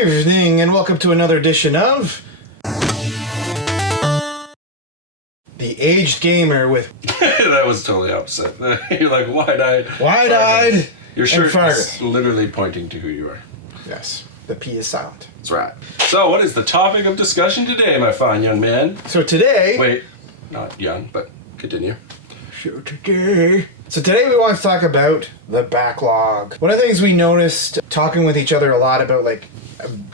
evening, and welcome to another edition of The Aged Gamer with That was totally opposite. You're like wide-eyed. Wide-eyed Your shirt and Pfarcus. is literally pointing to who you are. Yes, the P is silent. That's right. So, what is the topic of discussion today, my fine young man? So today... Wait, not young, but continue. So today we want to talk about the backlog. One of the things we noticed talking with each other a lot about, like,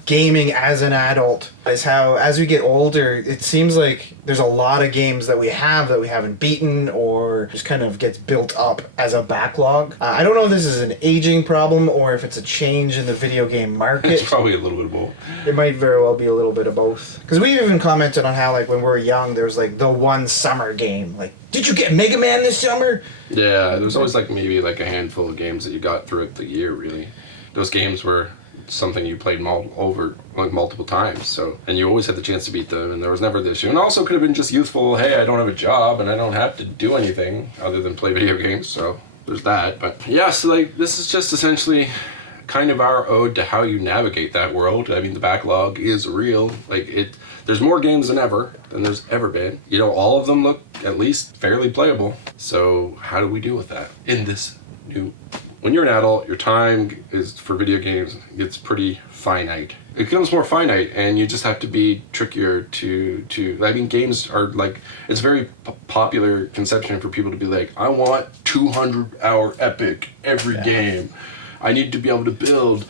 gaming as an adult is how as we get older it seems like there's a lot of games that we haven't beaten or just kind of gets built up as a backlog. I don't know if this is an aging problem or if it's a change in the video game market. It's probably a little bit of both. It might very well be a little bit of both, because we even commented on how, like, when we were young there was like the one summer game, like, did you get Mega Man this summer? Yeah, there was always like maybe like a handful of games that you got throughout the year, really. Those games were something you played multiple times, so, and you always had the chance to beat them, and there was never the issue. And also could have been just youthful, hey, I don't have a job and I don't have to do anything other than play video games, so there's that. But yeah, so like this is just essentially kind of our ode to how you navigate that world. I mean, the backlog is real. Like, there's more games than there's ever been. You know, all of them look at least fairly playable. So how do we deal with that in this new? When you're an adult, your time is for video games gets pretty finite. It becomes more finite, and you just have to be trickier to. I mean, games are like, it's very popular conception for people to be like, I want 200-hour epic every game. I need to be able to build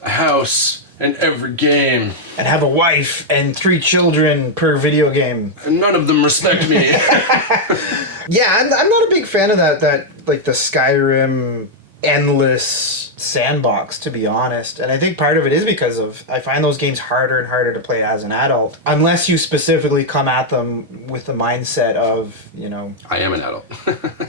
a house in every game. And have a wife and 3 children per video game. And none of them respect me. Yeah, I'm not a big fan of that like the Skyrim endless sandbox, to be honest. And I think part of it is because of, I find those games harder and harder to play as an adult, unless you specifically come at them with the mindset of, you know, I am an adult.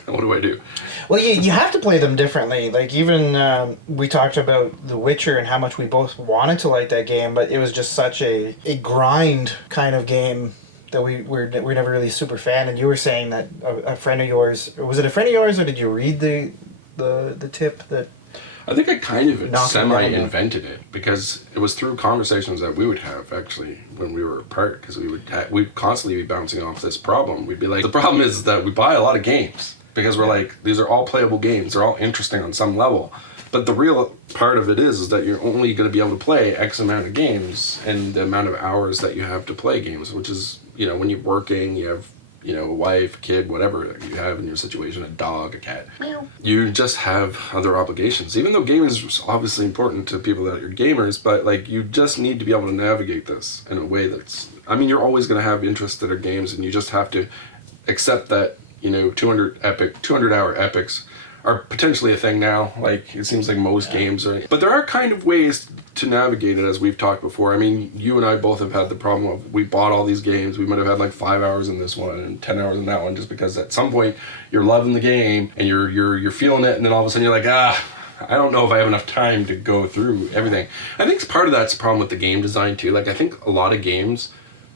What do I do? Well, you have to play them differently. Like, even we talked about The Witcher and how much we both wanted to like that game, but it was just such a grind kind of game that we're never really super fan. And you were saying that a friend of yours, was it a friend of yours, or did you read the tip that? I think I kind of semi-invented it, because it was through conversations that we would have actually when we were apart, because we'd constantly be bouncing off this problem. We'd be like, the problem is that we buy a lot of games because we're like, these are all playable games, they're all interesting on some level, but the real part of it is that you're only going to be able to play X amount of games and the amount of hours that you have to play games, which is, you know, when you're working, you have, you know, a wife, kid, whatever you have in your situation, a dog, a cat. Meow. You just have other obligations. Even though gaming is obviously important to people that are gamers, but like, you just need to be able to navigate this in a way that's, I mean, you're always going to have interests that are games, and you just have to accept that, you know, 200-hour epics are potentially a thing now. Like, it seems like most games are, but there are kind of ways to navigate it, as we've talked before. I mean, you and I both have had the problem of, we bought all these games, we might have had like 5 hours in this one and 10 hours in that one, just because at some point you're loving the game and you're feeling it, and then all of a sudden you're like, I don't know if I have enough time to go through everything. I think part of that's a problem with the game design too. Like, I think a lot of games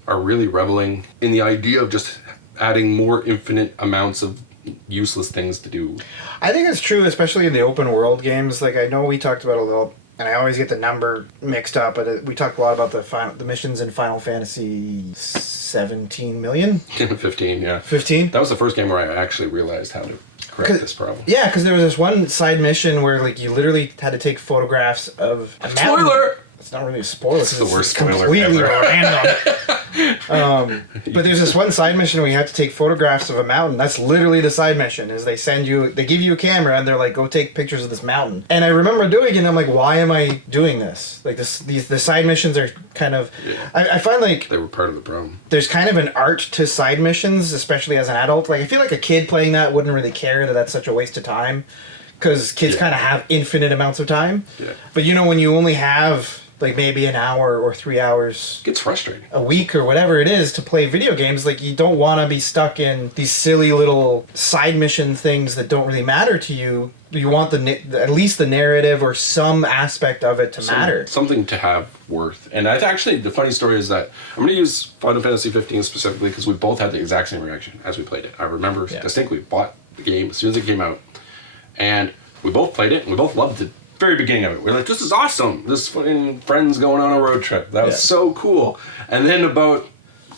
are really reveling in the idea of just adding more infinite amounts of useless things to do. I think it's true, especially in the open world games. Like, I know we talked about a little, and I always get the number mixed up, but we talked a lot about the missions in Final Fantasy 17 million? 15, yeah. 15? That was the first game where I actually realized how to correct this problem. Yeah, because there was this one side mission where, like, you literally had to take photographs of a mountain. Spoiler! It's not really a spoiler. It's the worst spoiler completely ever. random. But there's this one side mission where you have to take photographs of a mountain. That's literally the side mission. Is they give you a camera and they're like, go take pictures of this mountain. And I remember doing it, and I'm like, why am I doing this? Like, the side missions are kind of. Yeah. I find like they were part of the problem. There's kind of an art to side missions, especially as an adult. Like, I feel like a kid playing that wouldn't really care that that's such a waste of time, because kids kind of have infinite amounts of time. Yeah. But you know, when you only have like maybe an hour or 3 hours, it gets frustrating, a week or whatever it is to play video games, like, you don't want to be stuck in these silly little side mission things that don't really matter to you. You want at least the narrative or some aspect of it to matter. Something to have worth. And actually, the funny story is that I'm going to use Final Fantasy 15 specifically because we both had the exact same reaction as we played it. I remember distinctly, bought the game as soon as it came out, and we both played it, and we both loved very beginning of it. We're like, this is awesome. This fucking friends going on a road trip. That was so cool. And then about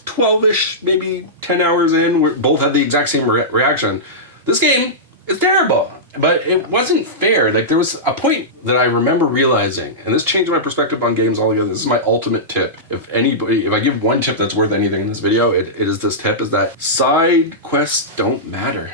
12-ish, maybe 10 hours in, we both had the exact same reaction. This game is terrible. But it wasn't fair. Like, there was a point that I remember realizing, and this changed my perspective on games altogether. This is my ultimate tip. If I give one tip that's worth anything in this video, it is this tip, is that side quests don't matter.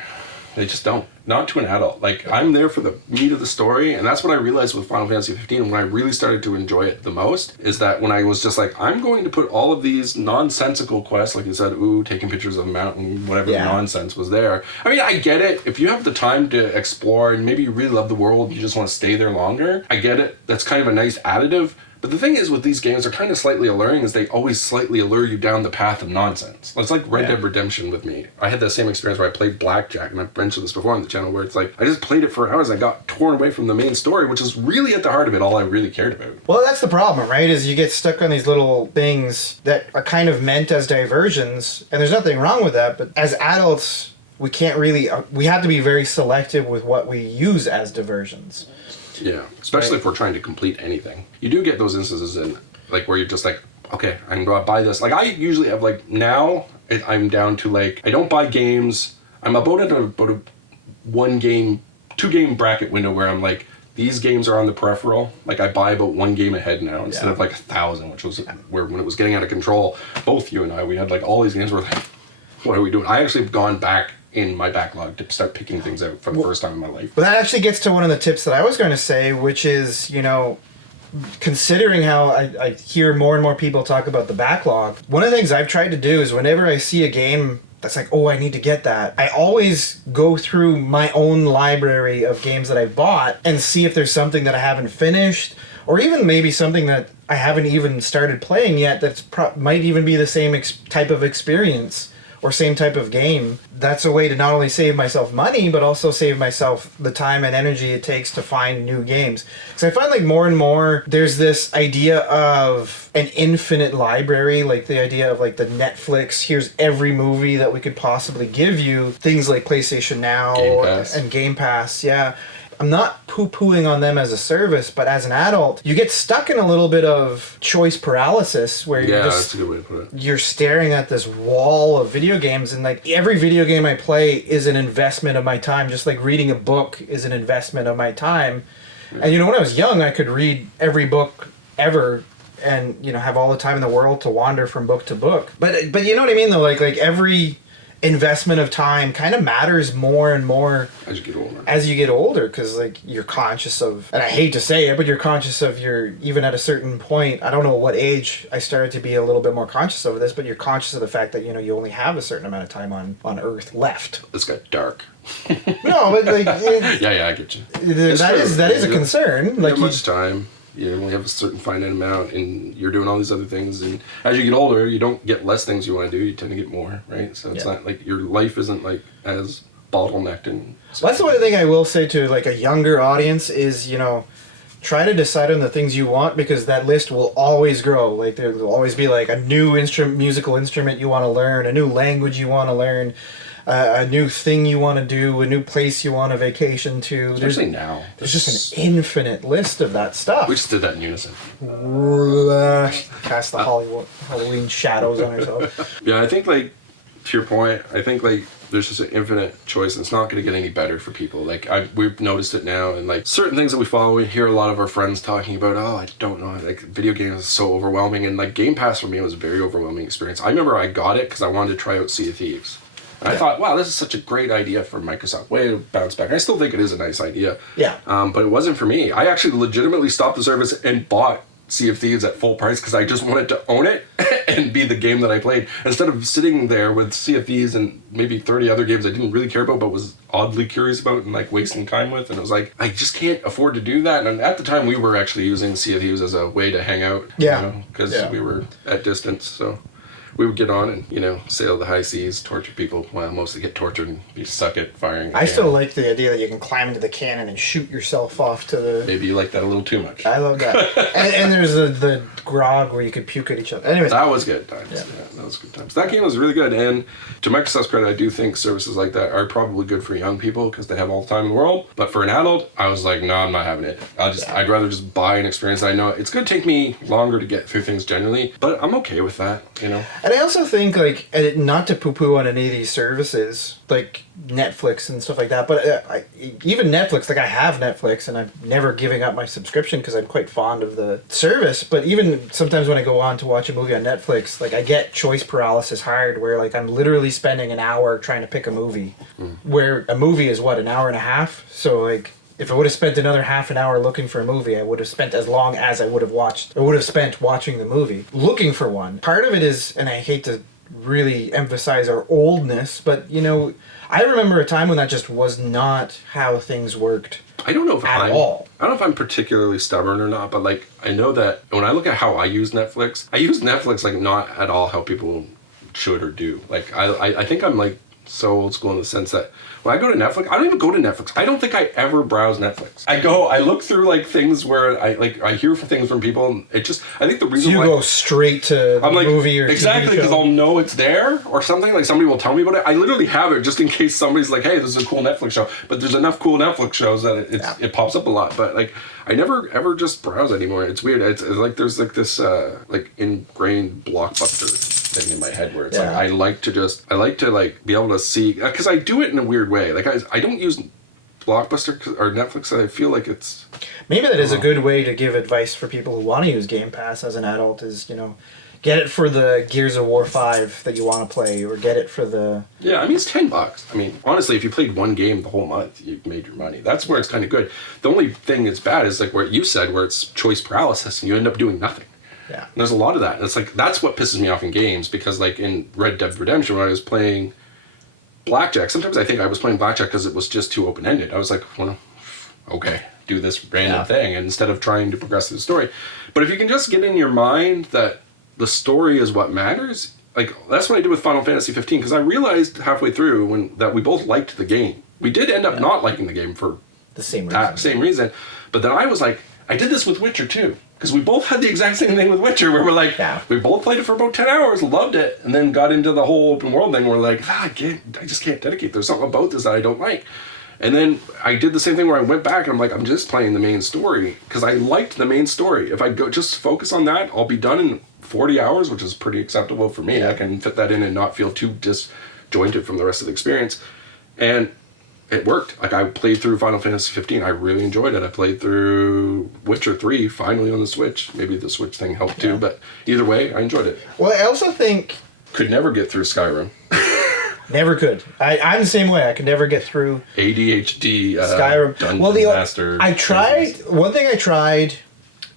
They just don't. Not to an adult. Like, I'm there for the meat of the story, and that's what I realized with Final Fantasy 15 when I really started to enjoy it the most, is that when I was just like, I'm going to put all of these nonsensical quests, like you said, taking pictures of a mountain, whatever the nonsense was there. I mean, I get it. If you have the time to explore, and maybe you really love the world, you just want to stay there longer, I get it. That's kind of a nice additive. But the thing is with these games, they're kind of slightly alluring, is they always slightly allure you down the path of nonsense. It's like Red Dead Redemption with me. I had the same experience where I played Blackjack, and I've mentioned this before on the channel, where it's like, I just played it for hours, I got torn away from the main story, which is really at the heart of it all I really cared about. Well, that's the problem, right? Is you get stuck on these little things that are kind of meant as diversions, and there's nothing wrong with that, but as adults, we can't really, we have to be very selective with what we use as diversions. Yeah, especially if we're trying to complete anything. You do get those instances in, like, where you're just like, okay, I'm going to buy this. Like, I usually have, like, now, I'm down to, like, I don't buy games. I'm about a 2-game bracket window where I'm like, these games are on the peripheral. Like, I buy about 1 game ahead now instead of, like, 1,000, which was where, when it was getting out of control, both you and I, we had, like, all these games where, like, what are we doing? I actually have gone back in my backlog to start picking things out for the first time in my life. But that actually gets to one of the tips that I was going to say, which is, you know, considering how I hear more and more people talk about the backlog, one of the things I've tried to do is whenever I see a game that's like, oh, I need to get that, I always go through my own library of games that I've bought and see if there's something that I haven't finished, or even maybe something that I haven't even started playing yet that's might even be the same type of experience or same type of game. That's a way to not only save myself money, but also save myself the time and energy it takes to find new games. Because I find like more and more, there's this idea of an infinite library, like the idea of like the Netflix, here's every movie that we could possibly give you. Things like PlayStation Now and Game Pass, yeah. I'm not poo-pooing on them as a service, but as an adult, you get stuck in a little bit of choice paralysis where that's a good way to put it. You're staring at this wall of video games, and like every video game I play is an investment of my time, just like reading a book is an investment of my time. And you know, when I was young, I could read every book ever and, you know, have all the time in the world to wander from book to book. But you know what I mean though, like every investment of time kind of matters more and more as you get older, because like you're conscious of, and I hate to say it, but you're conscious of even at a certain point, I don't know what age I started to be a little bit more conscious of this, but you're conscious of the fact that, you know, you only have a certain amount of time on Earth left. This got dark. No, but like yeah, I get you. That is a concern. Like, much time. You only have a certain finite amount, and you're doing all these other things. And as you get older, you don't get less things you want to do. You tend to get more, right? So it's not like your life isn't like as bottlenecked. And well, that's the one thing I will say to like a younger audience is, you know, try to decide on the things you want, because that list will always grow. Like there will always be like a new musical instrument you want to learn, a new language you want to learn. A new thing you want to do, a new place you want to vacation to. Especially now. There's just an infinite list of that stuff. We just did that in unison. Cast the Halloween shadows on ourselves. Yeah, I think, like, to your point, I think, like, there's just an infinite choice, and it's not going to get any better for people. Like, we've noticed it now, and, like, certain things that we follow, we hear a lot of our friends talking about, oh, I don't know, like, video games is so overwhelming, and, like, Game Pass for me was a very overwhelming experience. I remember I got it because I wanted to try out Sea of Thieves. And I thought, wow, this is such a great idea for Microsoft. Way to bounce back. I still think it is a nice idea. Yeah. But it wasn't for me. I actually legitimately stopped the service and bought Sea of Thieves at full price because I just wanted to own it and be the game that I played. Instead of sitting there with Sea of Thieves and maybe 30 other games I didn't really care about but was oddly curious about and like wasting time with. And it was like, I just can't afford to do that. And at the time we were actually using Sea of Thieves as a way to hang out. Yeah. Because we were at distance. So we would get on and, you know, sail the high seas, torture people. Well, mostly get tortured and you suck at firing. I still like the idea that you can climb into the cannon and shoot yourself off to the... Maybe you like that a little too much. I love that. and there's the grog where you could puke at each other. Anyways. That was good times. Yeah, that was good times. That game was really good. And to Microsoft's credit, I do think services like that are probably good for young people because they have all the time in the world. But for an adult, I was like, no, I'm not having it. I'd rather just buy an experience. I know it's going to take me longer to get through things generally, but I'm okay with that, you know. And I also think, like, not to poo-poo on any of these services, like Netflix and stuff like that, but even Netflix, like I have Netflix and I'm never giving up my subscription because I'm quite fond of the service, but even sometimes when I go on to watch a movie on Netflix, like I get choice paralysis hard where like I'm literally spending an hour trying to pick a movie, where a movie is what, an hour and a half? So like, if I would have spent another half an hour looking for a movie, I would have spent as long as I would have spent watching the movie, looking for one. Part of it is, and I hate to really emphasize our oldness, but you know, I remember a time when that just was not how things worked. I don't know if at all. I don't know if I'm particularly stubborn or not, but like I know that when I look at how I use Netflix like not at all how people should or do. Like I think I'm like so old school in the sense that when I go to Netflix, I don't even go to Netflix. I don't think I ever browse Netflix. I look through like things where I hear things from people, and I think the reason so you go straight to the movie or exactly because I'll know it's there or something, like somebody will tell me about it. I literally have it just in case somebody's like, hey, this is a cool Netflix show, but there's enough cool Netflix shows that it pops up a lot, but like I never ever just browse anymore. It's weird. It's like there's like this like ingrained Blockbuster thing in my head where it's like I like to like be able to see, because I do it in a weird way. Like I don't use Blockbuster or Netflix. I feel like it's maybe that is a good way to give advice for people who want to use Game Pass as an adult. Is, you know, get it for the Gears of War 5 that you want to play, or get it for the... Yeah, I mean, it's $10. I mean, honestly, if you played one game the whole month, you've made your money. That's where it's kind of good. The only thing that's bad is like where you said, where it's choice paralysis and you end up doing nothing. Yeah. And there's a lot of that. And it's like, that's what pisses me off in games, because like in Red Dead Redemption, when I was playing Blackjack, sometimes I think I was playing Blackjack because it was just too open-ended. I was like, well, okay, do this random thing instead of trying to progress through the story. But if you can just get in your mind that the story is what matters, like that's what I did with Final Fantasy 15, because I realized halfway through that we both liked the game. We did end up not liking the game for the same reason. But then I was like, I did this with Witcher too, because we both had the exact same thing with Witcher, where we're like, we both played it for about 10 hours, loved it, and then got into the whole open world thing. We're like, I just can't dedicate. There's something about this that I don't like. And then I did the same thing where I went back and I'm like, I'm just playing the main story because I liked the main story. If I go just focus on that, I'll be done in 40 hours, which is pretty acceptable for me. I can fit that in and not feel too disjointed from the rest of the experience. And it worked. Like I played through Final Fantasy 15. I really enjoyed it. I played through Witcher 3 finally on the Switch. Maybe the Switch thing helped too, but either way, I enjoyed it. Well, I also think... Could never get through Skyrim. Never could. I'm the same way. I could never get through ADHD Skyrim. Dungeon Master. I tried. One thing I tried,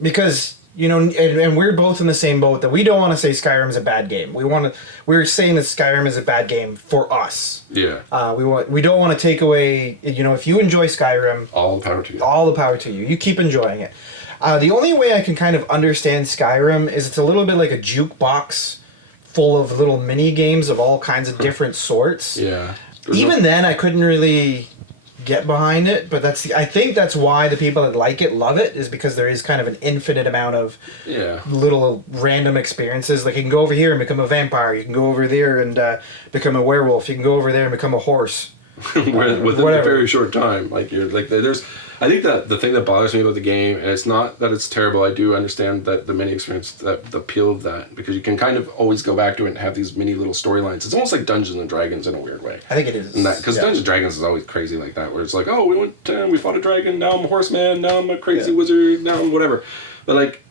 because you know, and we're both in the same boat, that we don't want to say Skyrim is a bad game. We're saying that Skyrim is a bad game for us. Yeah. We don't want to take away. You know, if you enjoy Skyrim, all the power to you. All the power to you. You keep enjoying it. The only way I can kind of understand Skyrim is it's a little bit like a jukebox full of little mini games of all kinds of different sorts. Yeah. Even then, I couldn't really get behind it, but I think that's why the people that like it love it, is because there is kind of an infinite amount of little random experiences. Like you can go over here and become a vampire. You can go over there and become a werewolf. You can go over there and become a horse. Within a very short time, like you're like there's. I think that the thing that bothers me about the game, and it's not that it's terrible. I do understand that the mini experience, that the appeal of that, because you can kind of always go back to it and have these mini little storylines. It's almost like Dungeons and Dragons in a weird way. I think it is. Because Dungeons and Dragons is always crazy like that, where it's like, oh, we fought a dragon. Now I'm a horseman. Now I'm a crazy wizard. Now I'm whatever. But like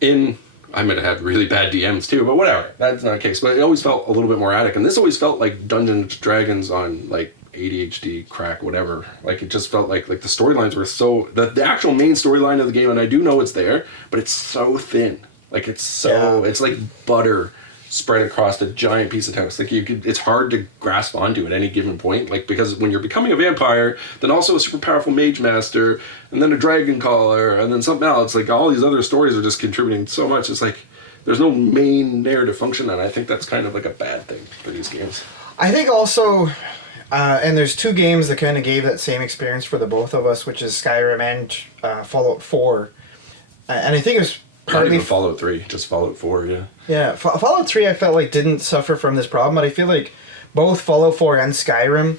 I might have had really bad DMs too, but whatever. That's not the case. But it always felt a little bit more addict, and this always felt like Dungeons and Dragons on like ADHD, crack, whatever. Like it just felt like the storylines were so the actual main storyline of the game, and I do know it's there, but it's so thin. Like it's it's like butter spread across a giant piece of toast. Like it's hard to grasp onto at any given point. Like because when you're becoming a vampire, then also a super powerful mage master, and then a dragon caller, and then something else. Like all these other stories are just contributing so much. It's like there's no main narrative function, and I think that's kind of like a bad thing for these games. I think also, and there's two games that kind of gave that same experience for the both of us, which is Skyrim and Fallout 4. And I think it was partly... Not even Fallout 3, just Fallout 4, yeah. Yeah, Fallout 3 I felt like didn't suffer from this problem, but I feel like both Fallout 4 and Skyrim,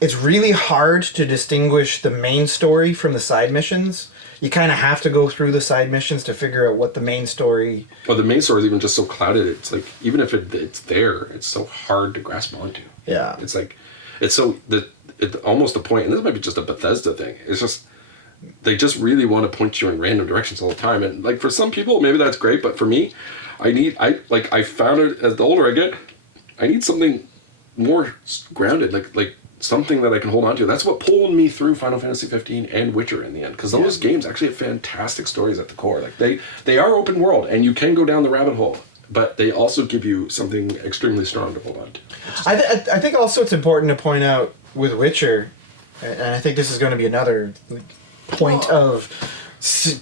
it's really hard to distinguish the main story from the side missions. You kind of have to go through the side missions to figure out what the main story... Well, the main story is even just so clouded. It's like, even if it's there, it's so hard to grasp onto. Yeah. It's like, it's so... It's almost a point, and this might be just a Bethesda thing. It's just, they just really want to point you in random directions all the time. And like, for some people, maybe that's great, but for me, I found it, as the older I get, I need something more grounded, like something that I can hold on to. That's what pulled me through Final Fantasy 15 and Witcher in the end, because those games actually have fantastic stories at the core. Like they are open world, and you can go down the rabbit hole, but they also give you something extremely strong to hold on to. I think also it's important to point out with Witcher, and I think this is going to be another point of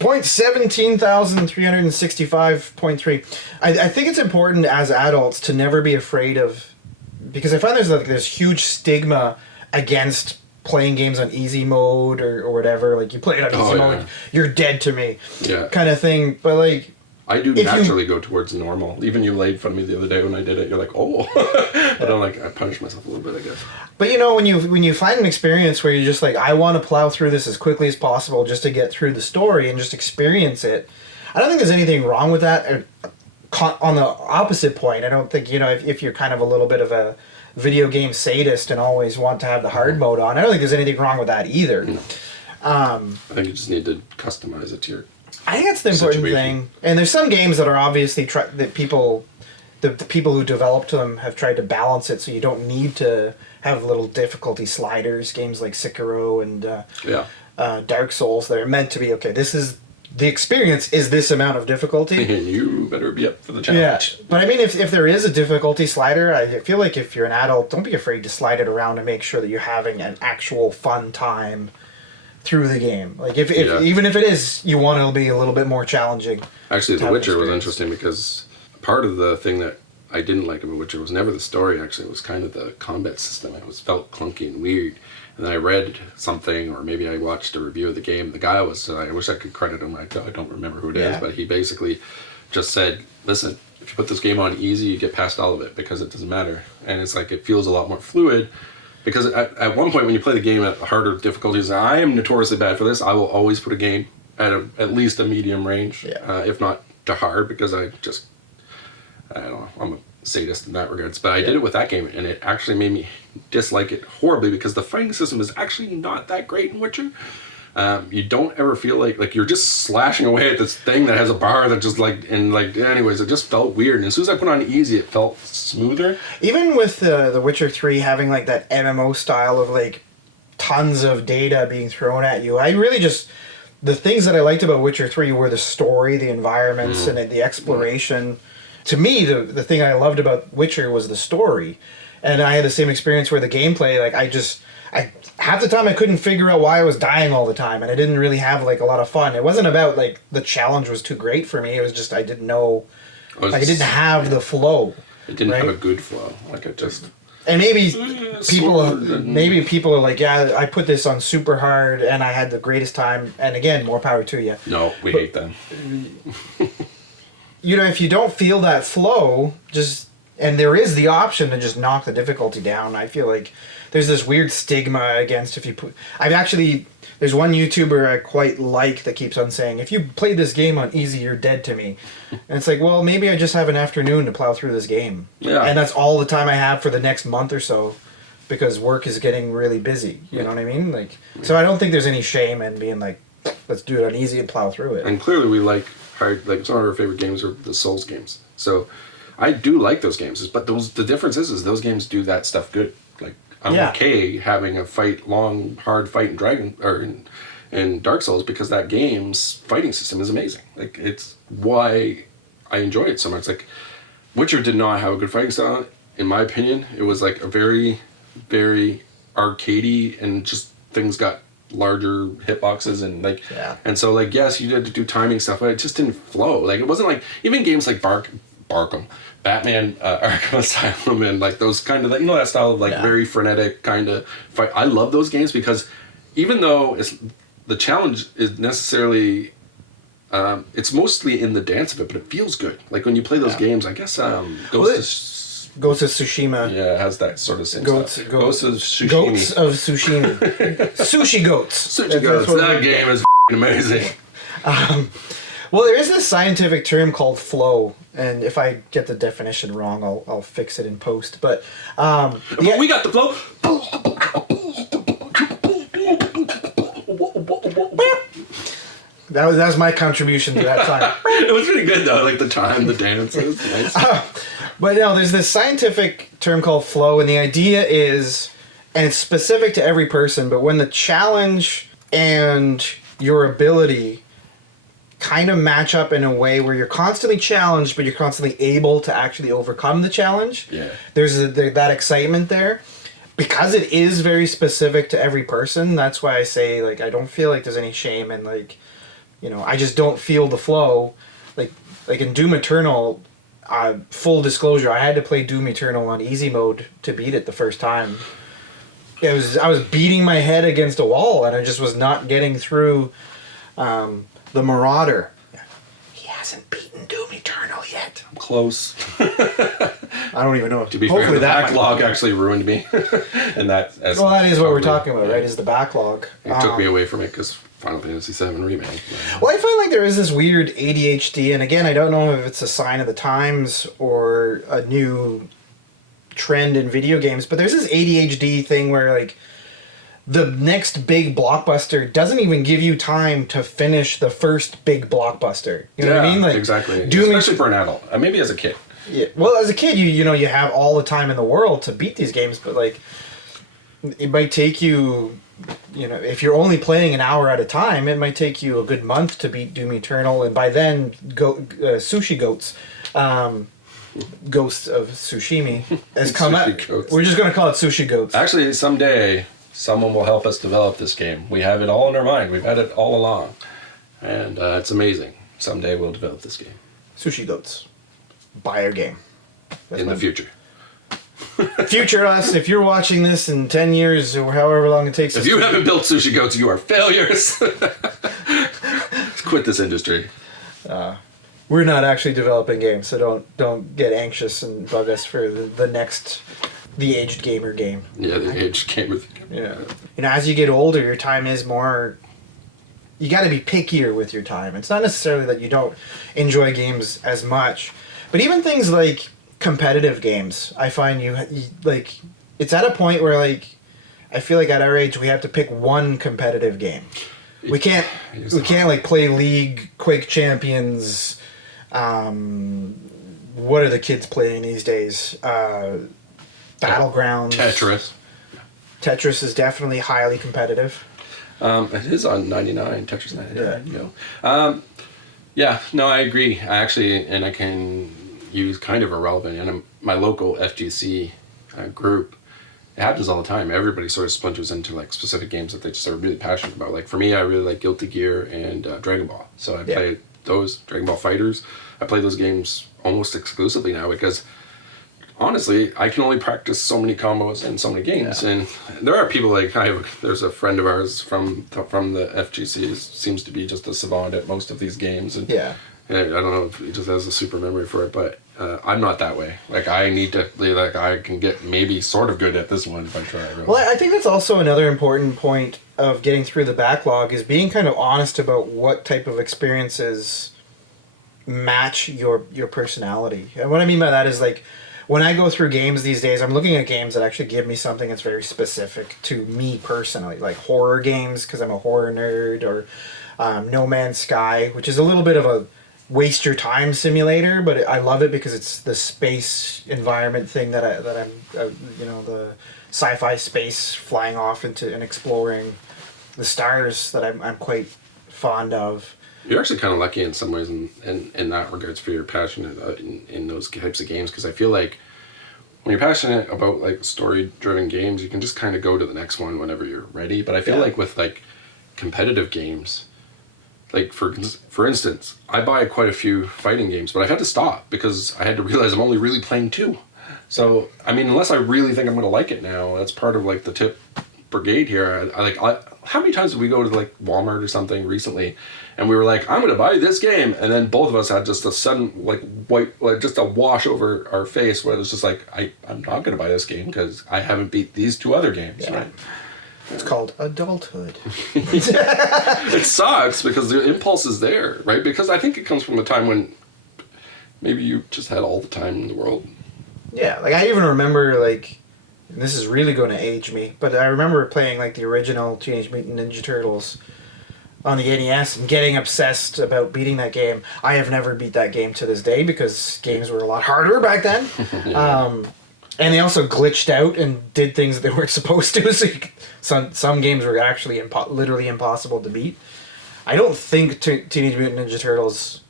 point 17,365.3. I think it's important as adults to never be afraid of, because I find there's this huge stigma against playing games on easy mode or whatever. Like, you play it on easy mode, like, you're dead to me, kind of thing. But like, I do naturally go towards normal. Even you laid fun of me the other day when I did it. You're like, oh. But I'm like, I punished myself a little bit, I guess. But you know, when you find an experience where you're just like, I want to plow through this as quickly as possible just to get through the story and just experience it, I don't think there's anything wrong with that. On the opposite point, I don't think, you know, if you're kind of a little bit of a video game sadist and always want to have the hard mode on, I don't think there's anything wrong with that either. No. I think you just need to customize it to your I think that's the important thing. And there's some games that are obviously that people, the people who developed them have tried to balance it so you don't need to have little difficulty sliders. Games like Sekiro and Dark Souls, that are meant to be, okay, this is the experience is this amount of difficulty. And you better be up for the challenge. Yeah, but I mean, if there is a difficulty slider, I feel like if you're an adult, don't be afraid to slide it around and make sure that you're having an actual fun time through the game. Like, if even if it is, you want to be a little bit more challenging. Actually, The Witcher was interesting because part of the thing that I didn't like about Witcher was never the story, actually. It was kind of the combat system. It felt clunky and weird. And then I read something, or maybe I watched a review of the game. The guy was, I wish I could credit him, I don't remember who it is, but he basically just said, listen, if you put this game on easy, you get past all of it because it doesn't matter. And it's like, it feels a lot more fluid. Because at one point when you play the game at harder difficulties, I am notoriously bad for this. I will always put a game at least a medium range, if not to hard, because I don't know, I'm a sadist in that regards. But I did it with that game, and it actually made me dislike it horribly because the fighting system is actually not that great in Witcher. You don't ever feel like you're just slashing away at this thing that has a bar that just anyways, it just felt weird. And as soon as I put on easy, it felt smoother. Even with the Witcher 3 having like that MMO style of like tons of data being thrown at you, I really just, the things that I liked about Witcher 3 were the story, the environments, and the exploration. To me, the thing I loved about Witcher was the story. And I had the same experience where the gameplay, like, half the time I couldn't figure out why I was dying all the time, and I didn't really have like a lot of fun. It wasn't about like the challenge was too great for me. It was just I didn't know, I didn't have the flow. It didn't have a good flow. Like, it just. And maybe people are like, yeah, I put this on super hard and I had the greatest time. And again, more power to you. No, we hate them. You know, if you don't feel that flow, and there is the option to just knock the difficulty down. I feel like there's this weird stigma against there's one YouTuber I quite like that keeps on saying, if you play this game on easy, you're dead to me. And it's like, well, maybe I just have an afternoon to plow through this game. Yeah. And that's all the time I have for the next month or so, because work is getting really busy. You know what I mean? Like, so I don't think there's any shame in being like, let's do it on easy and plow through it. And clearly we like hard, like some of our favorite games are the Souls games. So I do like those games, but the difference is those games do that stuff good. Like, I'm okay having a long, hard fight in Dark Souls, because that game's fighting system is amazing. Like, it's why I enjoy it so much. Like, Witcher did not have a good fighting style, in my opinion. It was like a very, very arcadey, and just things got larger hitboxes and so like yes, you had to do timing stuff, but it just didn't flow. Like it wasn't like even games like Batman Arkham Asylum and like those kind of that style of very frenetic kind of fight. I love those games because even though the challenge is necessarily it's mostly in the dance of it, but it feels good. Like when you play those games, I guess Ghost of Tsushima. Yeah, it has that sort of same stuff. Ghost of Tsushima. Goats of Tsushima. Sushi goats. Sushi goats. That game is amazing. Well, there is this scientific term called flow, and if I get the definition wrong, I'll fix it in post. But we got the flow. That was my contribution to that time. It was pretty good though, like the time, the dance. It was nice. But no, there's this scientific term called flow, and the idea is, and it's specific to every person, but when the challenge and your ability kind of match up in a way where you're constantly challenged, but you're constantly able to actually overcome the challenge. Yeah. There's that excitement there. Because it is very specific to every person, that's why I say, like, I don't feel like there's any shame in, like, I just don't feel the flow. Like in Doom Eternal, full disclosure, I had to play Doom Eternal on easy mode to beat it the first time. I was beating my head against a wall, and I just was not getting through the Marauder. He hasn't beaten Doom Eternal yet. I'm close. I don't even know. To be fair, the backlog actually ruined me. And that is what we're talking about, right? Is the backlog. It took me away from it because Final Fantasy VII Remake. Well, I find like there is this weird ADHD, and again, I don't know if it's a sign of the times or a new trend in video games, but there's this ADHD thing where like the next big blockbuster doesn't even give you time to finish the first big blockbuster. You know what I mean? Like exactly. Especially for an adult, maybe as a kid. Yeah. Well, as a kid, you have all the time in the world to beat these games, but like it might take you, if you're only playing an hour at a time, it might take you a good month to beat Doom Eternal, and by then, Sushi Goats, Ghosts of Tsushima has come out. We're just going to call it Sushi Goats. Actually, someday someone will help us develop this game. We have it all in our mind. We've had it all along, and it's amazing. Someday we'll develop this game. Sushi Goats. Buy our game. In the future. Future us, if you're watching this in 10 years or however long it takes. If you haven't built Sushi Goats, you are failures. Let's quit this industry. We're not actually developing games, so don't get anxious and bug us for the aged gamer game. Yeah, the aged gamer. Yeah. As you get older, your time is more. You got to be pickier with your time. It's not necessarily that you don't enjoy games as much. But even things like competitive games, I find you like it's at a point where like I feel like at our age we have to pick one competitive game. We can't like play League, Quake Champions. What are the kids playing these days? Battlegrounds. Tetris is definitely highly competitive. It is on 99. Tetris 99. Yeah. Yeah, no, I agree. I can use kind of irrelevant. And my local FGC group, it happens all the time. Everybody sort of splinters into like specific games that they just are really passionate about. Like for me, I really like Guilty Gear and Dragon Ball. So I play those, Dragon Ball Fighters. I play those games almost exclusively now because honestly, I can only practice so many combos in so many games. Yeah. And there are people like there's a friend of ours from the FGC seems to be just a savant at most of these games. And I don't know if he just has a super memory for it, but I'm not that way. Like I need to, I can get maybe sort of good at this one if I try. Really. Well, I think that's also another important point of getting through the backlog is being kind of honest about what type of experiences match your personality. And what I mean by that is like, when I go through games these days, I'm looking at games that actually give me something that's very specific to me personally, like horror games because I'm a horror nerd, or No Man's Sky, which is a little bit of a waste your time simulator, but I love it because it's the space environment thing that I'm the sci-fi space flying off into and exploring the stars that I'm quite fond of. You're actually kind of lucky in some ways in that regards for your passion in those types of games, because I feel like when you're passionate about like story-driven games, you can just kind of go to the next one whenever you're ready. But I feel like with like competitive games. Like, for instance, I buy quite a few fighting games, but I've had to stop because I had to realize I'm only really playing 2. So, I mean, unless I really think I'm going to like it now, that's part of, like, the tip brigade here. How many times did we go to, like, Walmart or something recently, and we were like, I'm going to buy this game, and then both of us had just a sudden, like, just a wash over our face where it was just like, I'm not going to buy this game because I haven't beat these 2 other games, right? It's called adulthood. It sucks because the impulse is there, right? Because I think it comes from a time when maybe you just had all the time in the world. Yeah, like I even remember, like, and this is really going to age me, but I remember playing, like, the original Teenage Mutant Ninja Turtles on the NES and getting obsessed about beating that game. I have never beat that game to this day because games were a lot harder back then. Yeah. And they also glitched out and did things that they weren't supposed to. So some games were actually literally impossible to beat. I don't think Teenage Mutant Ninja Turtles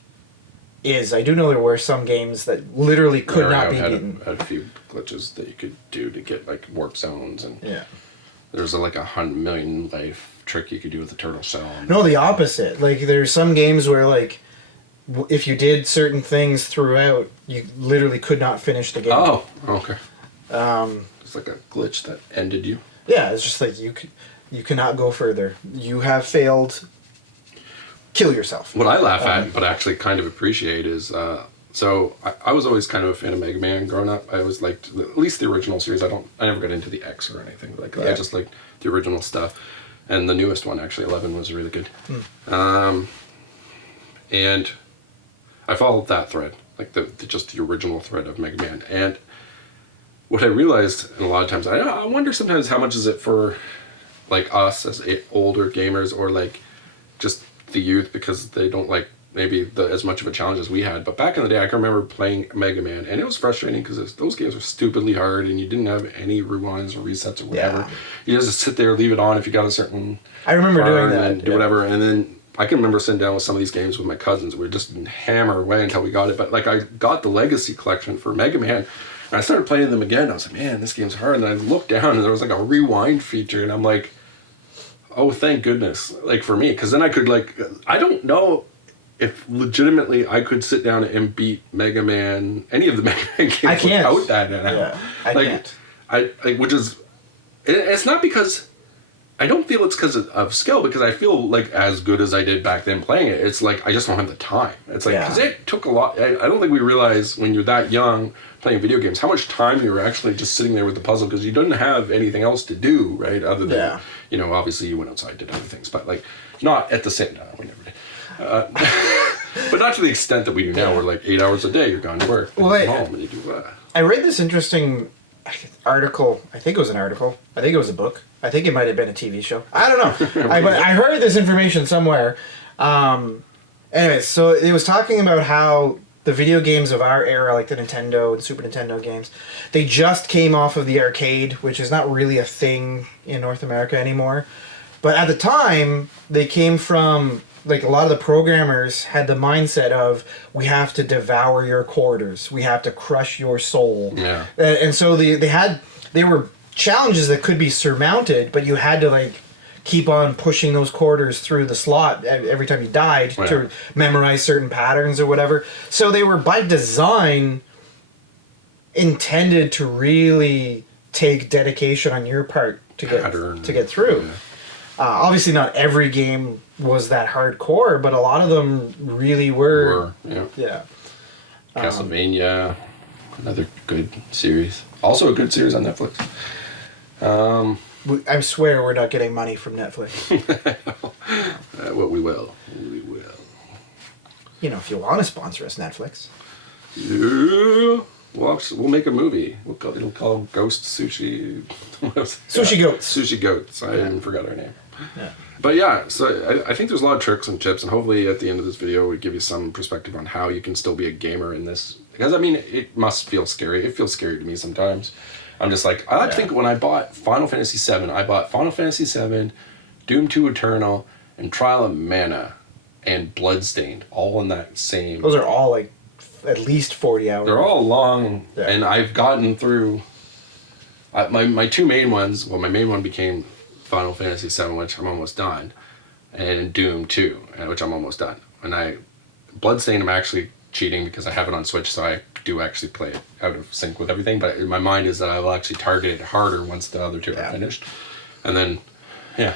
is. I do know there were some games that literally could not be beaten. Had a few glitches that you could do to get, like, warp zones, and yeah, there's like 100 million life trick you could do with the turtle shell. No, the opposite. Like, there's some games where, like, if you did certain things throughout, you literally could not finish the game. Oh, okay. It's like a glitch that ended you. Yeah, it's just like you cannot go further. You have failed. Kill yourself. What I laugh at, but actually kind of appreciate, is so I was always kind of a fan of Mega Man growing up. I always liked at least the original series. I never got into the X or anything. Like, I just liked the original stuff, and the newest one, actually 11, was really good. And I followed that thread, like just the original thread of Mega Man. And what I realized, and a lot of times, I wonder sometimes how much is it for, like, us as older gamers, or, like, just the youth, because they don't like maybe as much of a challenge as we had. But back in the day, I can remember playing Mega Man, and it was frustrating because those games were stupidly hard, and you didn't have any rewinds or resets or whatever. Yeah. You just sit there, leave it on if you got a certain. I remember doing that. And do whatever, and then I can remember sitting down with some of these games with my cousins. We would just hammer away until we got it. But, like, I got the Legacy Collection for Mega Man. And I started playing them again. I was like, man, this game's hard. And I looked down, and there was, like, a rewind feature. And I'm like, oh, thank goodness. Like, for me. Because then I could, like, I don't know if legitimately I could sit down and beat Mega Man, any of the Mega Man games without that now. Yeah, I can't. Which is, it's not because, I don't feel it's because of skill, because I feel like as good as I did back then playing it, it's like I just don't have the time. It's like, because it took a lot. I don't think we realize when you're that young playing video games how much time you were actually just sitting there with the puzzle, because you didn't have anything else to do, right? Other than, you know, obviously you went outside, did other things, but, like, not at the same time. We never did. But not to the extent that we do now, where, like, 8 hours a day you're gone to work, and you come home and you do I read this interesting article. I think it was an article. I think it was a book. I think it might have been a TV show. I don't know. I heard this information somewhere. Anyway, so it was talking about how the video games of our era, like the Nintendo and Super Nintendo games, they just came off of the arcade, which is not really a thing in North America anymore. But at the time, they came from, like, a lot of the programmers had the mindset of, we have to devour your quarters, we have to crush your soul. Yeah. And so they were challenges that could be surmounted, but you had to, like, keep on pushing those quarters through the slot every time you died to memorize certain patterns or whatever. So they were by design intended to really take dedication on your part to get through. Yeah. Obviously, not every game was that hardcore, but a lot of them really were. Yeah. Castlevania, another good series. Also a good series on Netflix. I swear we're not getting money from Netflix. Well, we will. We will. You know, if you want to sponsor us, Netflix. Yeah. We'll make a movie. It'll call Ghost Sushi. Sushi Goats. Sushi Goats. I even forgot our name. Yeah. But yeah, so I think there's a lot of tricks and tips, and hopefully at the end of this video we give you some perspective on how you can still be a gamer in this. Because, I mean, it must feel scary. It feels scary to me sometimes. I'm just like, I think when I bought Final Fantasy VII, I bought Final Fantasy VII, Doom 2 Eternal, and Trial of Mana, and Bloodstained, all in that same... Those are all, like, at least 40 hours. They're all long, and I've gotten through... my two main ones, well, my main one became Final Fantasy VII, which I'm almost done. and Doom 2, which I'm almost done. And Bloodstained, I'm actually cheating because I have it on Switch, so I do actually play it out of sync with everything. But in my mind is that I will actually target it harder once the other two are finished. And then,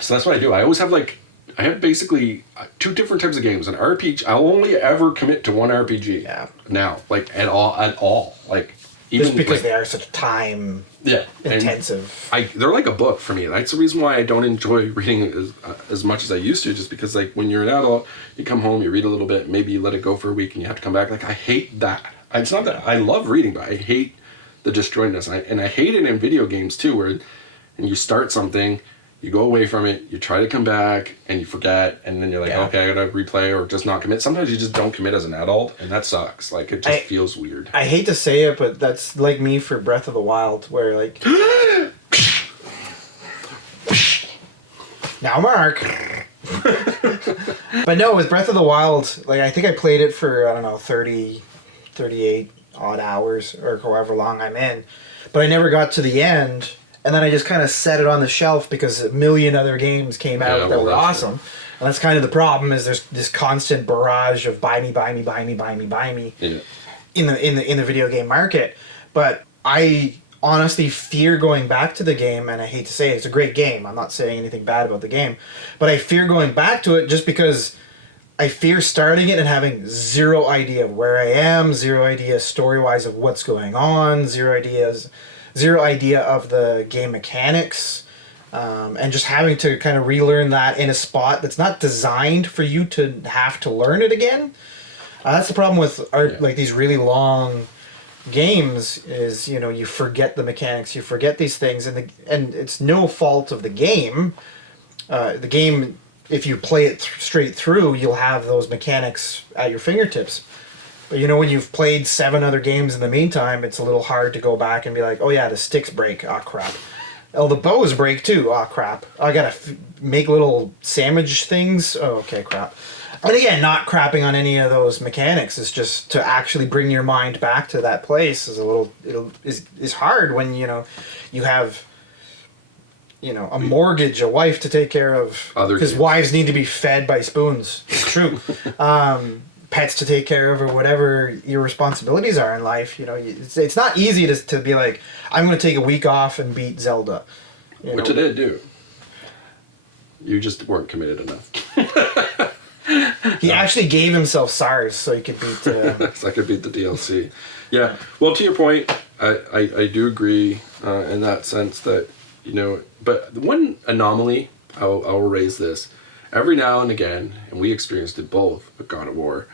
so that's what I do. I always have I have basically 2 different types of games. An RPG, I'll only ever commit to one RPG. Yeah. Now, at all. Even just because they are such time intensive. They're like a book for me. That's the reason why I don't enjoy reading as much as I used to, just because when you're an adult, you come home, you read a little bit, maybe you let it go for a week and you have to come back. I hate that. It's not that I love reading, but I hate the disjointedness. And I hate it in video games too, where you start something, you go away from it, you try to come back, and you forget, and then you're like, okay, I gotta replay or just not commit. Sometimes you just don't commit as an adult, and that sucks. It just feels weird. I hate to say it, but that's like me for Breath of the Wild, where now Mark. But no, with Breath of the Wild, I think I played it for, 30, 38 odd hours, or however long I'm in, but I never got to the end. And then I just kind of set it on the shelf because a million other games came out that were awesome. True. And that's kind of the problem, is there's this constant barrage of buy me in the video game market. But I honestly fear going back to the game, and I hate to say it, it's a great game. I'm not saying anything bad about the game. But I fear going back to it just because I fear starting it and having zero idea of where I am, zero idea story-wise of what's going on, zero idea of the game mechanics, and just having to kind of relearn that in a spot that's not designed for you to have to learn it again. That's the problem with these really long games is, you forget the mechanics, you forget these things, and it's no fault of the game. The game, if you play it straight through, you'll have those mechanics at your fingertips. But when you've played 7 other games in the meantime, it's a little hard to go back and be like, oh yeah, the sticks break. Oh crap. Oh, the bows break too. Oh crap. I gotta make little sandwich things. Oh, okay, crap. And again, not crapping on any of those mechanics. It's just to actually bring your mind back to that place is hard when you have a mortgage, a wife to take care of, because wives need to be fed by spoons. It's true. Pets to take care of, or whatever your responsibilities are in life. It's not easy to be like, I'm going to take a week off and beat Zelda. Which I did do. You just weren't committed enough. He actually gave himself SARS so he could beat... so I could beat the DLC. Yeah. Well, to your point, I do agree in that sense that, but one anomaly, I'll raise this. Every now and again, and we experienced it both with God of War,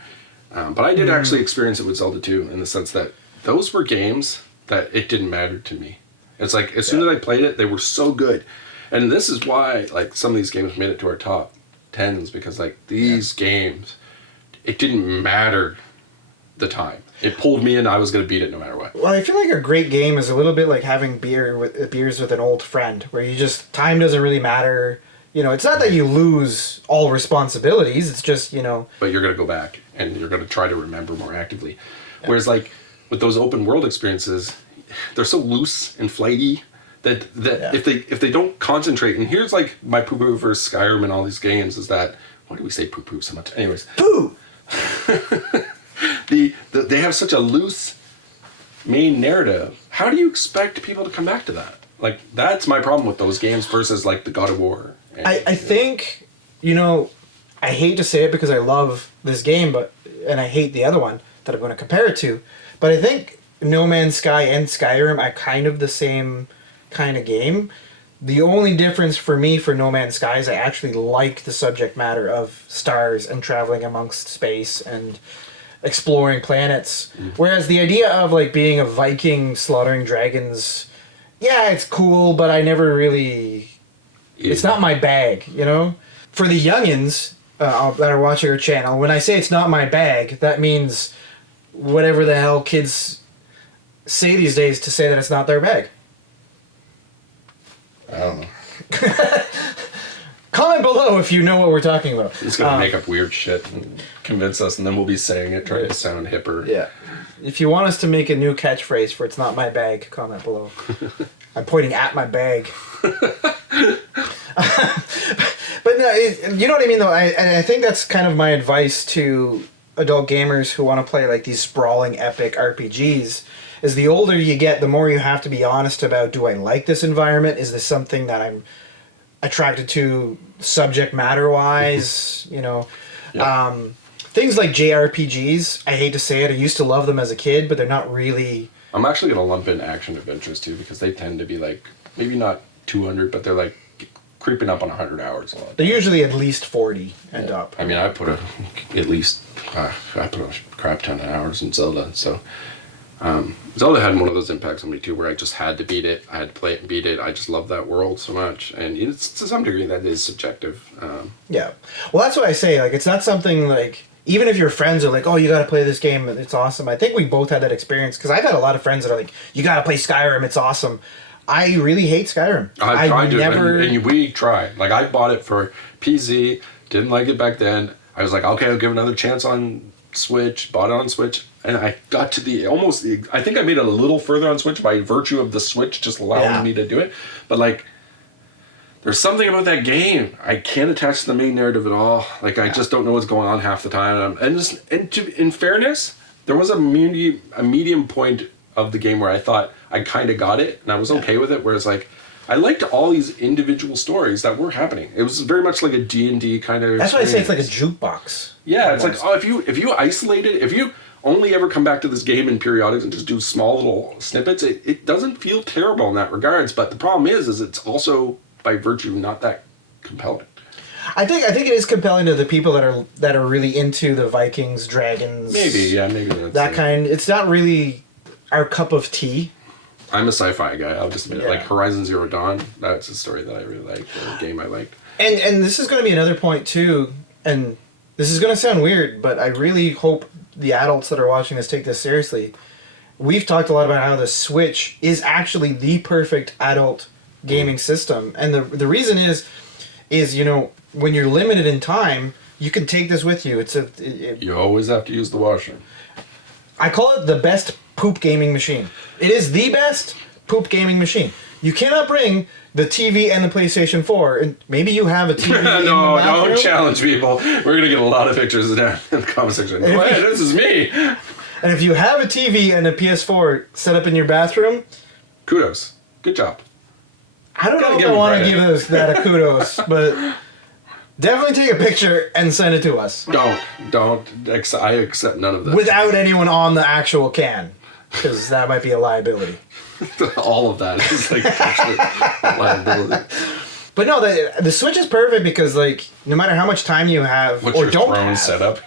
but I did actually experience it with Zelda 2 in the sense that those were games that it didn't matter to me. It's as soon as I played it, they were so good. And this is why some of these games made it to our top 10s, because these games, it didn't matter the time. It pulled me in, I was going to beat it no matter what. Well, I feel like a great game is a little bit like having beers with an old friend, where time doesn't really matter. It's not that you lose all responsibilities, it's just, But you're going to go back, and you're going to try to remember more actively. Yeah. Whereas, with those open world experiences, they're so loose and flighty that if they don't concentrate, and here's, my poo-poo versus Skyrim and all these games, is that, why do we say poo-poo so much? Anyways. Poo! They have such a loose main narrative. How do you expect people to come back to that? That's my problem with those games versus, the God of War. I think, I hate to say it because I love this game, and I hate the other one that I'm going to compare it to, but I think No Man's Sky and Skyrim are kind of the same kind of game. The only difference for me for No Man's Sky is I actually like the subject matter of stars and traveling amongst space and exploring planets. Whereas the idea of being a Viking slaughtering dragons, yeah, it's cool, but I never really... Yeah. It's not my bag, For the youngins that are watching our channel, when I say it's not my bag, that means whatever the hell kids say these days to say that it's not their bag. I don't know. Comment below if you know what we're talking about. It's going to make up weird shit and convince us, and then we'll be saying it, trying to sound hipper. Yeah. If you want us to make a new catchphrase for "it's not my bag," comment below. I'm pointing at my bag. But no, you know what I mean, though. I think that's kind of my advice to adult gamers who want to play like these sprawling, epic RPGs. Is the older you get, the more you have to be honest about: do I like this environment? Is this something that I'm attracted to, subject matter wise? You know, things like JRPGs. I hate to say it. I used to love them as a kid, but they're not really. I'm actually gonna lump in action adventures too, because they tend to be like maybe not 200, but they're like creeping up on 100 hours. They're usually at least 40 and up. I mean, I put a crap ton of hours in Zelda. So Zelda had one of those impacts on me too, where I just had to beat it. I had to play it and beat it. I just love that world so much, and it's to some degree that is subjective. Yeah, well, that's what I say. Like, it's not something like. Even if your friends are like, oh, you got to play this game, it's awesome. I think we both had that experience, because I've had a lot of friends that are like, you got to play Skyrim, it's awesome. I really hate Skyrim. I've tried to, and we tried. Like, I bought it for PC, didn't like it back then. I was like, okay, I'll give it another chance on Switch, bought it on Switch, and I got to I think I made it a little further on Switch by virtue of the Switch just allowing me to do it. But, like, there's something about that game. I can't attach to the main narrative at all. Like, I just don't know what's going on half the time. In fairness, there was a medium point of the game where I thought I kind of got it, and I was okay with it. Whereas, like, I liked all these individual stories that were happening. It was very much like a D&D kind of. That's why I say it's like a jukebox. Yeah, it's like, oh, if you isolate it, if you only ever come back to this game in periodics and just do small little snippets, it doesn't feel terrible in that regards. But the problem is it's also, by virtue, not that compelling. I think it is compelling to the people that are really into the Vikings, dragons. Maybe that's that kind. It's not really our cup of tea. I'm a sci-fi guy. I'll just admit it. Like Horizon Zero Dawn. That's a story that I really like, or a game I like. And this is going to be another point too. And this is going to sound weird, but I really hope the adults that are watching this take this seriously. We've talked a lot about how the Switch is actually the perfect adult gaming system, and the reason is you know, when you're limited in time, you can take this with you. You always have to use the washroom. I call it the best poop gaming machine. It is the best poop gaming machine. You cannot bring the TV and the PlayStation 4, and maybe you have a TV in the bathroom. Don't challenge people. We're gonna get a lot of pictures in the comment section. Hey, this is me. And if you have a TV and a PS4 set up in your bathroom, kudos. Good job. I don't know if I want to give that a kudos, but definitely take a picture and send it to us. Don't. I accept none of that. Without anyone on the actual can, because that might be a liability. All of that is like a liability. But no, the Switch is perfect because, like, no matter how much time you have What's or your don't throne have, setup?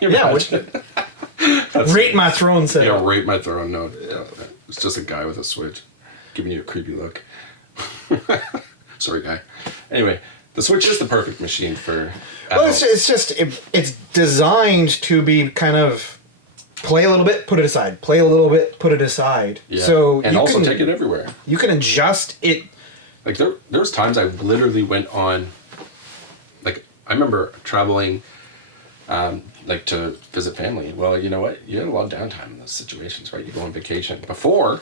Rate my throne setup. Yeah, rate my throne. No, it's just a guy with a Switch giving you a creepy look. Sorry, guy. Anyway, the Switch is the perfect machine for adults. Well, it's designed to be kind of play a little bit, put it aside. Play a little bit, put it aside. Yeah. So and also take it everywhere. You can adjust it. Like there's times I literally went on. Like, I remember traveling, like, to visit family. Well, you know what? You had a lot of downtime in those situations, right? You go on vacation before.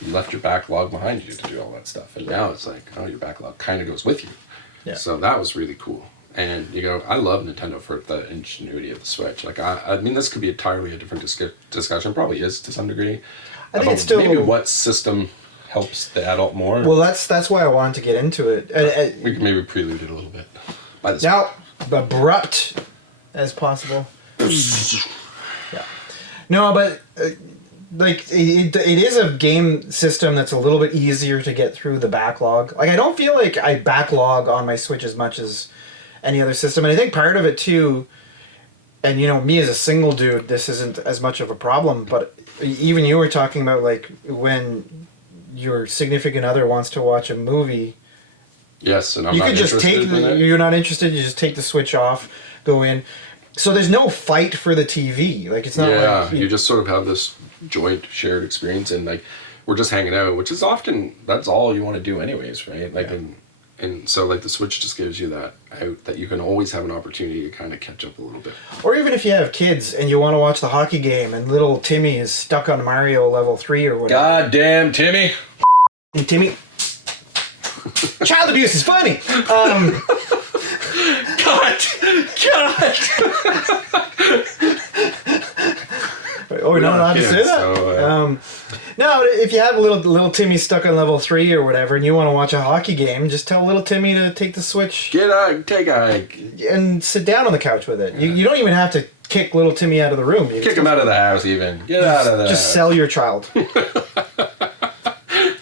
You left your backlog behind you to do all that stuff, and now it's like, oh, your backlog kind of goes with you. Yeah. So that was really cool. And I love Nintendo for the ingenuity of the Switch. Like, I mean, this could be entirely a different discussion. Probably is to some degree. I think it's still maybe what system helps the adult more. Well, that's why I wanted to get into it. We can maybe prelude it a little bit. By this now, abrupt as possible. Yeah. No, but. Like, it is a game system that's a little bit easier to get through the backlog. Like, I don't feel like I backlog on my Switch as much as any other system. And I think part of it, too, and, you know, me as a single dude, this isn't as much of a problem, but even you were talking about, like, when your significant other wants to watch a movie. Yes, and I'm you not could just interested you're not interested, you just take the Switch off, go in. So there's no fight for the TV. Like, it's not like... you just sort of have this joint shared experience, and, like, we're just hanging out, which is often, that's all you want to do anyways, right? Like, and so, like, the Switch just gives you that out, that you can always have an opportunity to kind of catch up a little bit. Or even if you have kids and you want to watch the hockey game and little Timmy is stuck on Mario level 3 or whatever. God damn Timmy! Timmy. Child abuse is funny. Cut! Oh, we're not allowed to say that? So, no, if you have little Timmy stuck on level 3 or whatever and you want to watch a hockey game, just tell little Timmy to take the Switch. Take a... And sit down on the couch with it. You don't even have to kick little Timmy out of the room. Kick him out of the house even. Get out of the Just house. sell your child.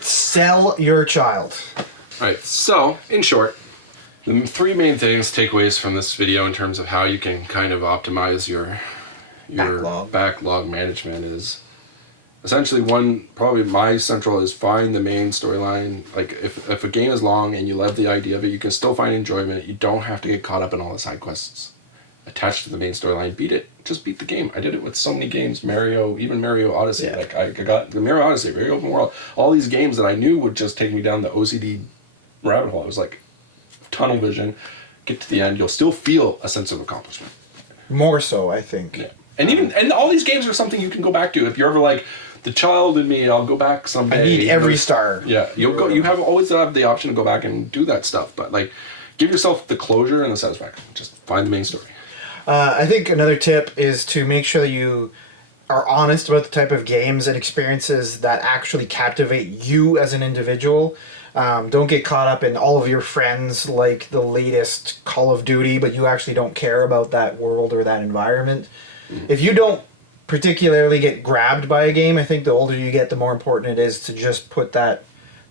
Sell your child. Alright, so, in short, the 3 main takeaways from this video in terms of how you can kind of optimize your backlog management is essentially one, probably my central is find the main storyline. Like if a game is long and you love the idea of it, you can still find enjoyment. You don't have to get caught up in all the side quests. Attached to the main storyline, beat it. Just beat the game. I did it with so many games, even Mario Odyssey. Yeah. Like I got the Mario Odyssey, very open world. All these games that I knew would just take me down the OCD rabbit hole. I was like, tunnel vision, get to the end, you'll still feel a sense of accomplishment. More so, I think. Yeah. And all these games are something you can go back to. If you're ever like, the child in me, I'll go back someday. I need every star. Yeah, you always have the option to go back and do that stuff, but like, give yourself the closure and the satisfaction. Just find the main story. I think another tip is to make sure that you are honest about the type of games and experiences that actually captivate you as an individual. Don't get caught up in all of your friends like the latest Call of Duty, but you actually don't care about that world or that environment. If you don't particularly get grabbed by a game, I think the older you get, the more important it is to just put that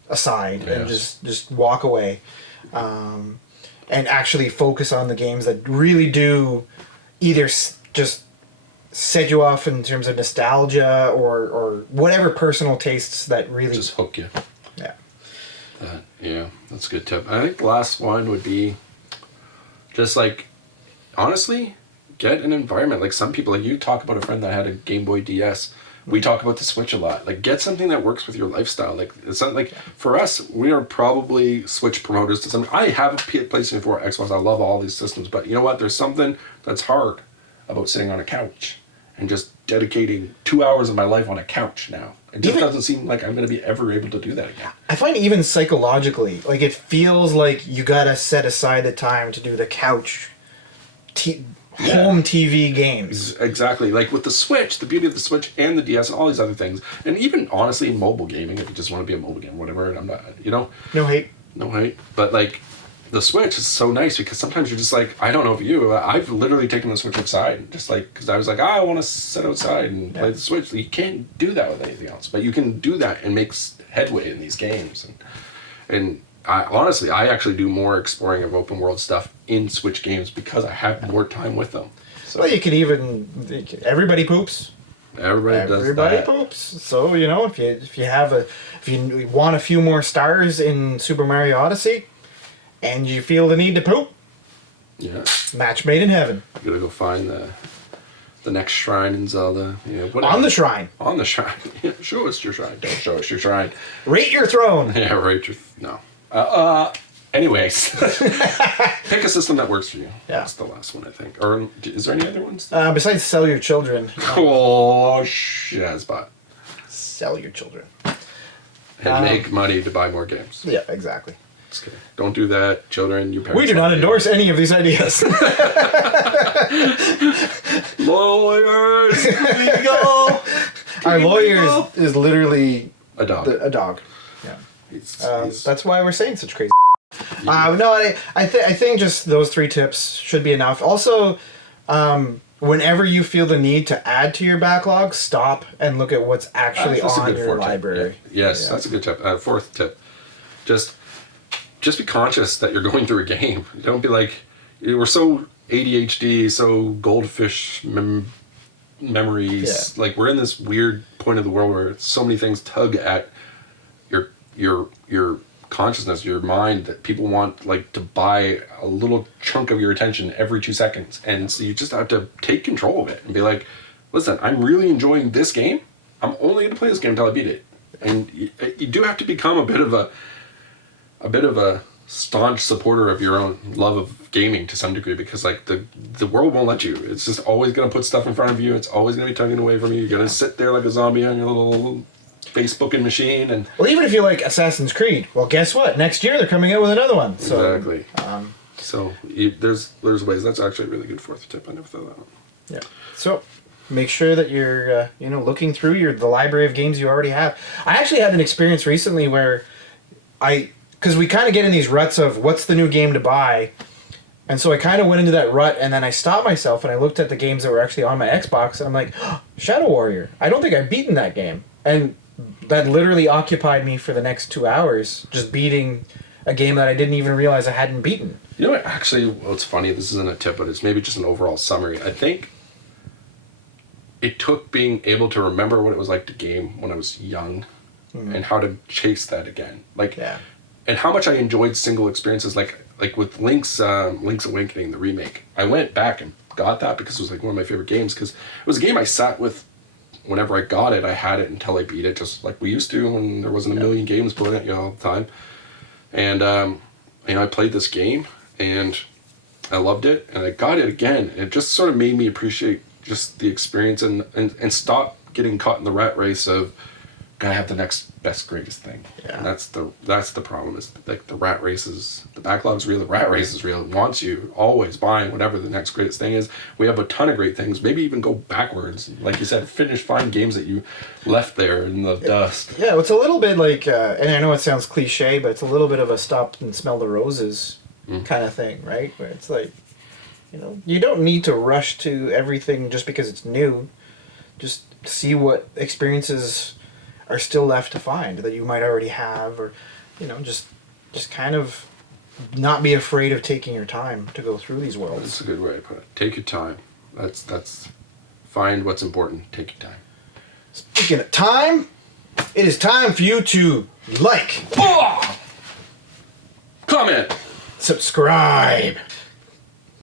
aside and just walk away, and actually focus on the games that really do either just set you off in terms of nostalgia or whatever personal tastes that really just hook you. Yeah. Yeah, that's a good tip. I think the last one would be just like, honestly, get an environment. Like some people, like you talk about a friend that had a Game Boy DS. We talk about the Switch a lot. Like get something that works with your lifestyle. Like it's not like, for us, we are probably Switch promoters to some. I have a PlayStation 4, Xbox. I love all these systems, but you know what? There's something that's hard about sitting on a couch and just dedicating 2 hours of my life on a couch now. It just doesn't seem like I'm going to be ever able to do that again. I find even psychologically, like it feels like you gotta set aside the time to do the couch home TV games. Exactly. Like with the Switch, the beauty of the Switch and the DS and all these other things, and even honestly mobile gaming, if you just want to be a mobile game, whatever, and I'm not, No hate. But like the Switch is so nice because sometimes you're just like, I don't know if you, I've literally taken the Switch outside, just like, because I was like, I want to sit outside and play the Switch. You can't do that with anything else, but you can do that and make headway in these games. And I actually do more exploring of open world stuff in Switch games because I have more time with them. So, well, you could even, everybody poops. Everybody poops. So if you want a few more stars in Super Mario Odyssey, and you feel the need to poop, match made in heaven. You gotta go find the next shrine in Zelda. On the shrine. On the shrine. Yeah, show us your shrine. Don't show us your shrine. Rate your throne. Yeah, rate your... No. Anyways. Pick a system that works for you. Yeah. That's the last one, I think. Or is there any other ones? Besides sell your children. Oh, Shazbot. Sell your children. And make money to buy more games. Yeah, exactly. Just kidding. Don't do that, children. Your parents. We do not endorse any of these ideas. Lawyers! Legal! Our lawyer is literally a dog. A dog. Yeah. He's that's why we're saying such crazy. Yeah. No, I think just those 3 tips should be enough. Also, whenever you feel the need to add to your backlog, stop and look at what's actually on your library. Yeah. Yes, that's a good tip. 4th tip. Just be conscious that you're going through a game. Don't be like, we're so ADHD, so goldfish memories. Yeah. Like we're in this weird point of the world where so many things tug at your consciousness, your mind, that people want like to buy a little chunk of your attention every 2 seconds. And so you just have to take control of it and be like, listen, I'm really enjoying this game. I'm only going to play this game until I beat it. And you do have to become a bit of a staunch supporter of your own love of gaming to some degree, because like the world won't let you. It's just always going to put stuff in front of you. It's always going to be tugging away from you. You're going to sit there like a zombie on your little Facebooking machine. And well, even if you like Assassin's Creed, well, guess what? Next year they're coming out with another one. So, exactly. So there's ways. That's actually a really good fourth tip. I never thought of that one. Yeah. So make sure that you're looking through the library of games you already have. I actually had an experience recently where because we kind of get in these ruts of what's the new game to buy. And so I kind of went into that rut, and then I stopped myself and I looked at the games that were actually on my Xbox, and I'm like, oh, Shadow Warrior. I don't think I've beaten that game. And that literally occupied me for the next 2 hours, just beating a game that I didn't even realize I hadn't beaten. You know what, actually, it's funny, this isn't a tip, but it's maybe just an overall summary. I think it took being able to remember what it was like to game when I was young and how to chase that again. And how much I enjoyed single experiences, like with Link's Awakening, the remake. I went back and got that because it was like one of my favorite games, because it was a game I sat with whenever I got it. I had it until I beat it, just like we used to when there wasn't a million games put at you all the time. And I played this game and I loved it, and I got it again, and it just sort of made me appreciate just the experience and stop getting caught in the rat race of gotta have the next best greatest thing. Yeah. And that's the problem, is like the rat races, the backlog's real, the rat race is real. It wants you always buying whatever the next greatest thing is. We have a ton of great things, maybe even go backwards, like you said, find games that you left there in the dust. Yeah, it's a little bit like and I know it sounds cliche, but it's a little bit of a stop and smell the roses kind of thing, right? Where it's like, you don't need to rush to everything just because it's new. Just see what experiences are still left to find that you might already have, or just kind of not be afraid of taking your time to go through these worlds. That's a good way to put it. Take your time. That's find what's important. Take your time. Speaking of time, it is time for you to like, comment, subscribe,